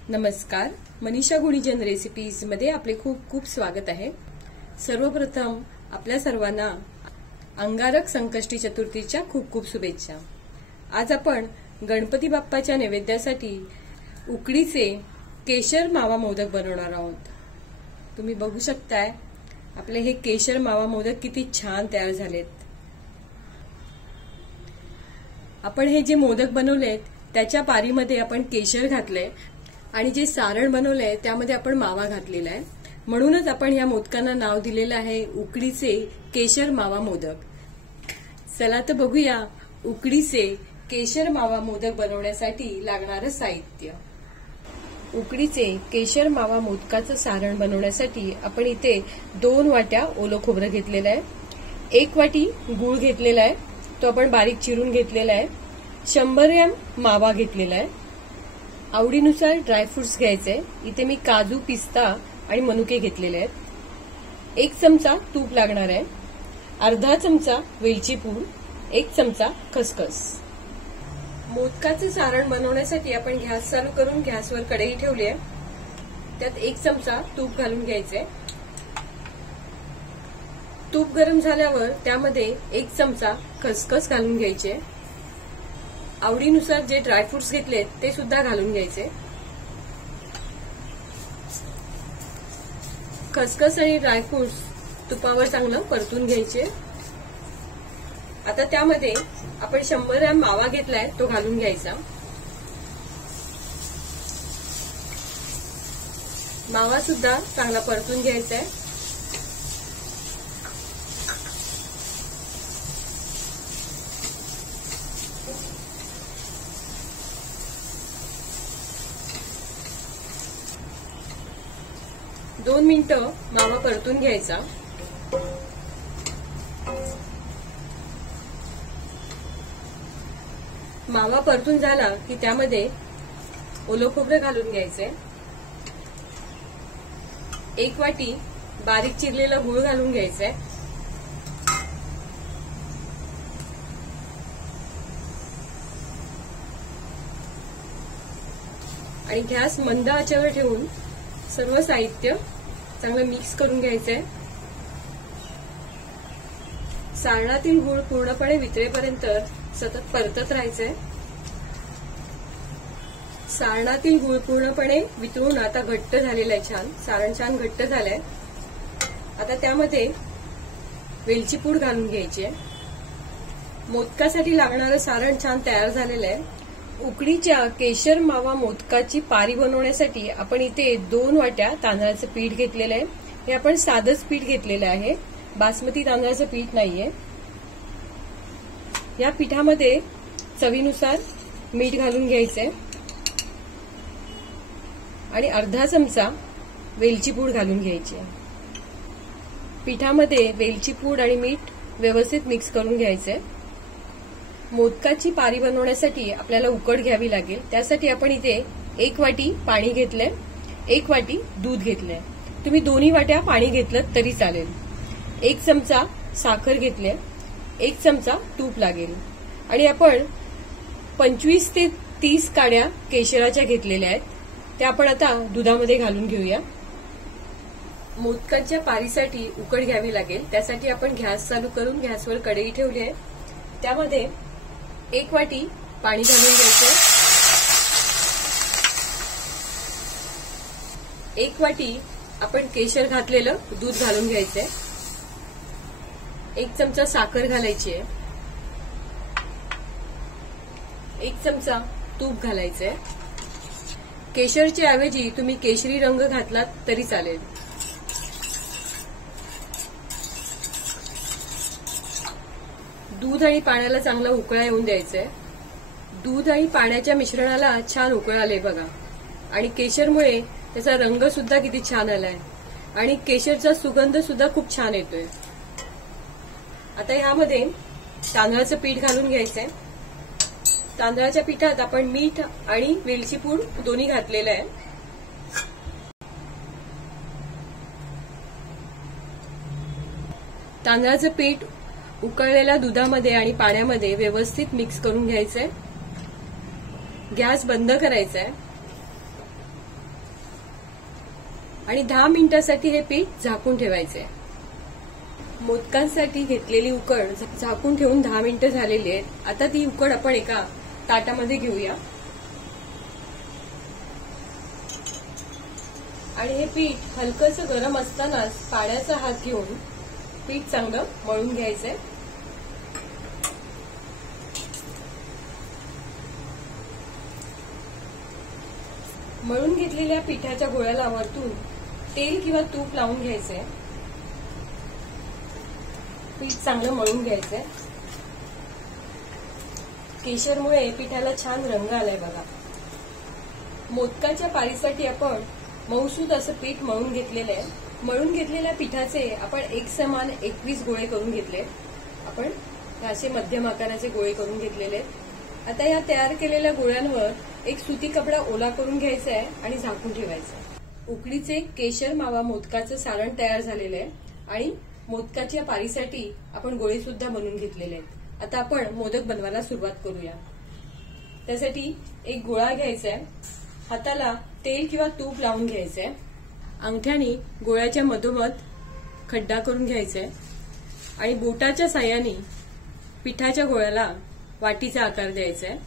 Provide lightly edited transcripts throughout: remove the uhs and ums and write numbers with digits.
नमस्कार, मनीषा गुणीजन रेसिपीज मध्ये आपले खूप खूप स्वागत आहे। सर्वप्रथम आपल्या सर्वांना अंगारक संकष्टी चतुर्थीच्या खूप खूप शुभेच्छा। आज आपण गणपती बाप्पाच्या नैवेद्यासाठी उकडीचे केशर मावा मोदक बनवणार आहोत। तुम्ही बघू शकताय आपले हे केशर मावा मोदक किती छान तयार झालेत। आपण हे जे मोदक बनवलेत त्याच्या पारीमध्ये आपण केशर घातले आणि जे सारण बनवलंय त्यामध्ये आपण मावा घातलेला आहे, म्हणूनच आपण या मोदकांना नाव दिलेलं आहे उकडीचे केशर मावा मोदक। चला तर बघूया उकडीचे केशर मावा मोदक बनवण्यासाठी लागणारं साहित्य। उकडीचे केशर मावा मोदकाचं सारण बनवण्यासाठी आपण इथे 2 वाट्या ओलं खोबरं घेतलेलं आहे, 1 वाटी गूळ घेतलेला आहे, तो आपण बारीक चिरून घेतलेला आहे, 100 ग्रॅम मावा घेतलेला आहे, आवडीनुसार ड्रायफ्रुट्स घ्यायचे। इथे मी काजू, पिस्ता आणि मनुके घेतलेले आहेत, 1 चमचा तूप लागणार आहे, अर्धा चमचा वेलची पूड, 1 चमचा खसखस। मोदकाचे सारण बनवण्यासाठी आपण गॅस चालू करून गॅसवर कढई ठेवली आहे, त्यात 1 चमचा तूप घालून घ्यायचे। तूप गरम झाल्यावर त्यामध्ये 1 चमचा खसखस घालून घ्यायचे, आवडीनुसार जे ड्रायफ्रुट्स घेतलेत ते सुद्धा घालून घ्यायचे। खसखस आणि ड्रायफ्रुट्स तुपावर चांगलं परतून घ्यायचे। आता त्यामध्ये आपण 100 ग्रॅम मावा घेतलाय तो घालून घ्यायचा। मावा सुद्धा चांगला परतून घ्यायचा आहे। दोन मिनिटं मावा परतून घ्यायचा। मावा परतून झाला की त्यामध्ये ओलं खोबरं घालून घ्यायचे, 1 वाटी बारीक चिरलेला गूळ घालून घ्यायचा, आणि गॅस मंद आचेवर ठेवून सर्व साहित्य चांगलं मिक्स करून घ्यायचंय। सारणातील गूळ पूर्णपणे वितळेपर्यंत सतत परतत राहायचंय। सारणातील गूळ पूर्णपणे वितळून आता घट्ट झालेला आहे, छान सारण छान घट्ट झालंय। आता त्यामध्ये वेलची पूड घालून घ्यायची आहे। मोदकासाठी लागणारं सारण छान तयार झालेलं आहे। उकडीच्या केशर मावा मोदकाची पारी बनवण्यासाठी आपण इथे 2 वाट्या तांदळाचं पीठ घेतलेलं आहे। हे आपण साधंच पीठ घेतलेलं आहे, बासमती तांदळाचं पीठ नाहीये। या पिठामध्ये चवीनुसार मीठ घालून घ्यायचंय आणि अर्धा चमचा वेलची पूड घालून घ्यायची आहे। पिठामध्ये वेलची पूड आणि मीठ व्यवस्थित मिक्स करून घ्यायचंय। मोदकाची पारी बनवण्यासाठी आपल्याला उकड घ्यावी लागेल, त्यासाठी आपण इथे 1 वाटी पाणी घेतलंय, 1 वाटी दूध घेतलंय। तुम्ही दोन्ही वाट्या पाणी घेतलं तरी चालेल। 1 चमचा साखर घेतली, 1 चमचा तूप लागेल, आणि आपण 25 ते 30 काड्या केशराच्या घेतलेल्या आहेत, त्या आपण आता दुधामध्ये घालून घेऊया। मोदकाच्या पारीसाठी उकड घ्यावी लागेल, त्यासाठी आपण गॅस चालू करून गॅसवर कढई ठेवली आहे, त्यामध्ये 1 वाटी पाणी घालून घ्यायचं, 1 वाटी आपण केशर घातलेलं दूध घालून घ्यायचंय, 1 चमचा साखर घालायची आहे, 1 चमचा तूप घालायचंय। केशरच्या ऐवजी तुम्ही केशरी रंग घातलात तरी चालेल। दूध आणि पाण्याला चांगला उकळा येऊन द्यायचंय। दूध आणि पाण्याच्या मिश्रणाला छान उकळ आले बघा, आणि केशरमुळे त्याचा रंग सुद्धा किती छान आलाय आणि केशरचा सुगंध सुद्धा खूप छान येतोय। आता ह्यामध्ये तांदळाचं पीठ घालून घ्यायचंय। तांदळाच्या पिठात आपण मीठ आणि वेलची पूड दोन्ही घातलेलं आहे। तांदळाचं पीठ उकळलेल्या दुधामध्ये आणि पाण्यामध्ये व्यवस्थित मिक्स करून घ्यायचंय। गॅस बंद करायचा आहे। आणि 10 मिनिटांसाठी हे पीठ झाकून ठेवायचे. मोदकांसाठी घेतलेली उकड झाकून ठेवून 10 मिनिटं झालेली आहेत. आता ती उकड आपण एका ताटामध्ये घेऊया आणि हे पीठ हलकंसं गरम असतानाच पाण्याचा हात घेऊन पीठ चांगलं मळून घ्यायचंय. मळून घेतलेल्या पिठाच्या गोळ्याला वरतून तेल किंवा तूप लावून घ्यायचंय. पीठ चांगलं मळून घ्यायचंय. केशरमुळे पिठाला छान रंग आलाय बघा. मोदकाच्या पारीसाठी आपण मऊसूद असं पीठ मळून घेतलेलं आहे. मळून घेतलेल्या पिठाचे आपण एक समान 21 गोळे करून घेतले. आपण असे मध्यम आकाराचे गोळे करून घेतलेले आहेत. आता या तयार केलेल्या गोळ्यांवर एक सुती कपडा ओला करून घ्यायचा आहे आणि झाकून ठेवायचं आहे. उकडीचे केशर मावा मोदकाचं सारण तयार झालेलं आहे आणि मोदकाच्या पारीसाठी आपण गोळे सुद्धा बनवून घेतलेले आहेत. आता आपण मोदक बनवायला सुरुवात करूया. त्यासाठी एक गोळा घ्यायचा आहे. हाताला तेल किंवा तूप लावून घ्यायचंय. अंगठ्याने गोळ्याच्या मधोमध खड्डा करून घ्यायचाय आणि बोटाच्या साह्याने पिठाच्या गोळ्याला वाटीचा आकार द्यायचा आहे.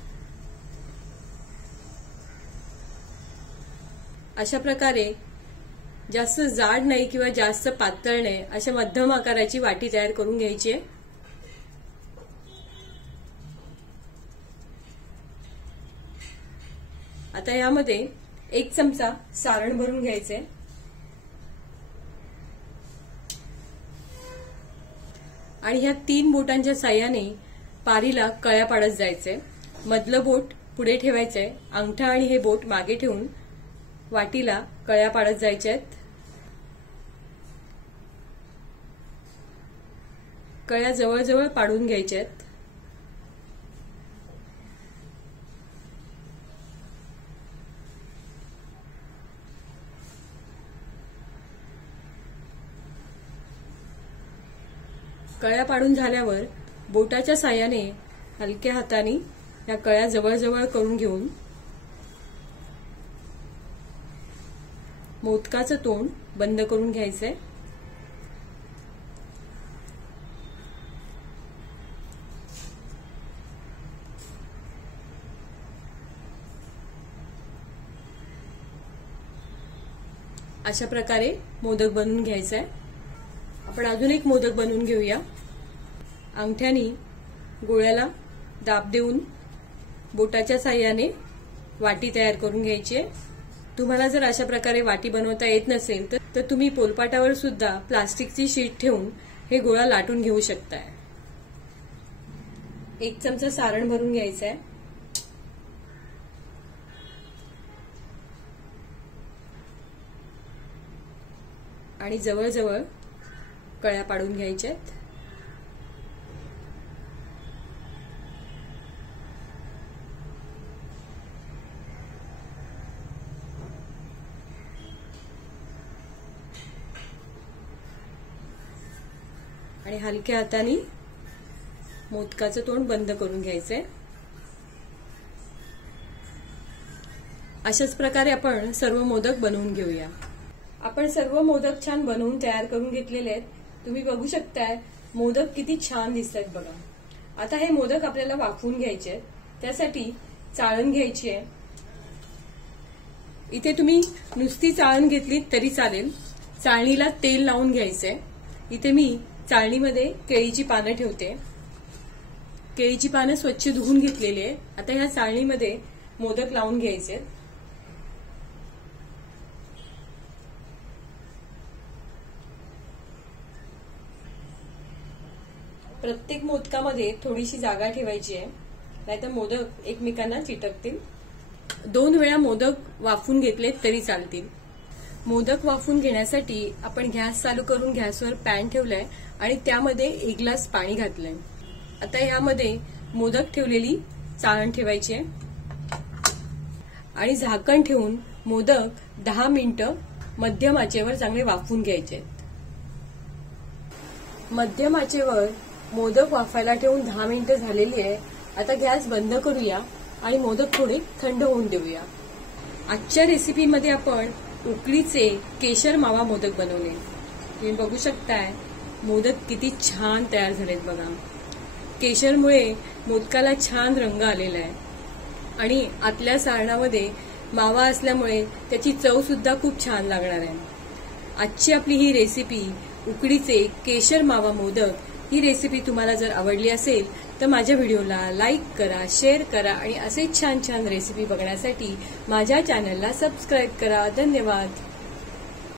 अशा प्रकारे जास्त जाड नाही किंवा जास्त पातळ नाही अशा मध्यम आकाराची वाटी तयार करून घ्यायची आहे. आता यामध्ये 1 चमचा सारण भरून घ्यायचे आणि ह्या 3 बोटांच्या साह्याने पारीला कळ्या पाडत जायचे. मधलं बोट पुढे ठेवायचंय. अंगठा आणि हे बोट मागे ठेवून वाटीला कळ्या पाडत जायच्या आहेत. कळ्या जवळजवळ पाडून घ्यायच्या आहेत. कळ्या पाडून झाल्यावर बोटाच्या साह्याने हलक्या हाताने या कळ्या जवळजवळ करून घेऊन मोदकाचं तोंड बंद करून घ्यायचंय. अशा प्रकारे मोदक बनवून घ्यायचंय. आपण अजून एक मोदक बनवून घेऊया. अंगठ्याने गोळ्याला दाब देऊन बोटाच्या साह्याने वाटी तयार करून घ्यायची आहे. तुम्हाला जर अशा प्रकारे वाटी बनवता येत नसेल तर तुम्ही पोलपाटावर सुद्धा प्लास्टिकची शीट ठेवून हे गोळा लाटून घेऊ शकताय. 1 चमचा सारण भरून घ्यायचं आहे. आणि जवळजवळ कळ्या पाडून घ्यायच्यात. आणि हलक्या हाताने मोदकाचं तोंड बंद करून घ्यायचंय. अशाच प्रकारे आपण सर्व मोदक बनवून घेऊया. आपण सर्व मोदक छान बनवून तयार करून घेतलेले आहेत. तुम्ही बघू शकताय मोदक किती छान दिसतात बघा. आता हे मोदक आपल्याला वाफवून घ्यायचे आहेत. त्यासाठी चाळण घ्यायची आहे. इथे तुम्ही नुसती चाळण घेतली तरी चालेल. चाळणीला तेल लावून घ्यायचंय. इथे मी चाळणीमध्ये केळीची पानं ठेवते. केळीची पानं स्वच्छ धुवून घेतलेली आहे. आता ह्या चाळणीमध्ये मोदक लावून घ्यायचे. प्रत्येक मोदकामध्ये थोडीशी जागा ठेवायची आहे, नाहीतर मोदक एकमेकांना चिटकतील. 2 वेळा मोदक वाफून घेतले तरी चालतील. मोदक वाफून घेण्यासाठी आपण गॅस चालू करून गॅसवर पॅन ठेवलाय आणि त्यामध्ये 1 ग्लास पाणी घातलंय. आता यामध्ये मोदक ठेवलेली चाळण ठेवायची आहे आणि झाकण ठेवून मोदक 10 मिनिटं मध्यम आचेवर चांगले वाफवून घ्यायचे. मध्यम आचेवर मोदक वाफायला ठेवून 10 मिनिटं झालेली आहे. आता गॅस बंद करूया आणि मोदक थोडे थंड होऊन देऊया. आजच्या रेसिपीमध्ये आपण उकडीचे केशर मावा मोदक बनवले। तुम्ही बघू शकताय मोदक किती छान तयार झालेत बघा। केशरमुळे मोदकाला छान रंग आलेला आहे आणि आतल्या सारणामध्ये मावा असल्यामुळे त्याची चव सुद्धा खूप छान लागणार आहे। आजची आपली ही रेसिपी उकडीचे केशर मावा मोदक ही रेसिपी तुम्हाला जर आवडली असेल तर माझ्या व्हिडिओला लाईक करा, शेअर करा आणि असे छान छान रेसिपी बघण्यासाठी माझ्या चॅनलला सबस्क्राईब करा। धन्यवाद।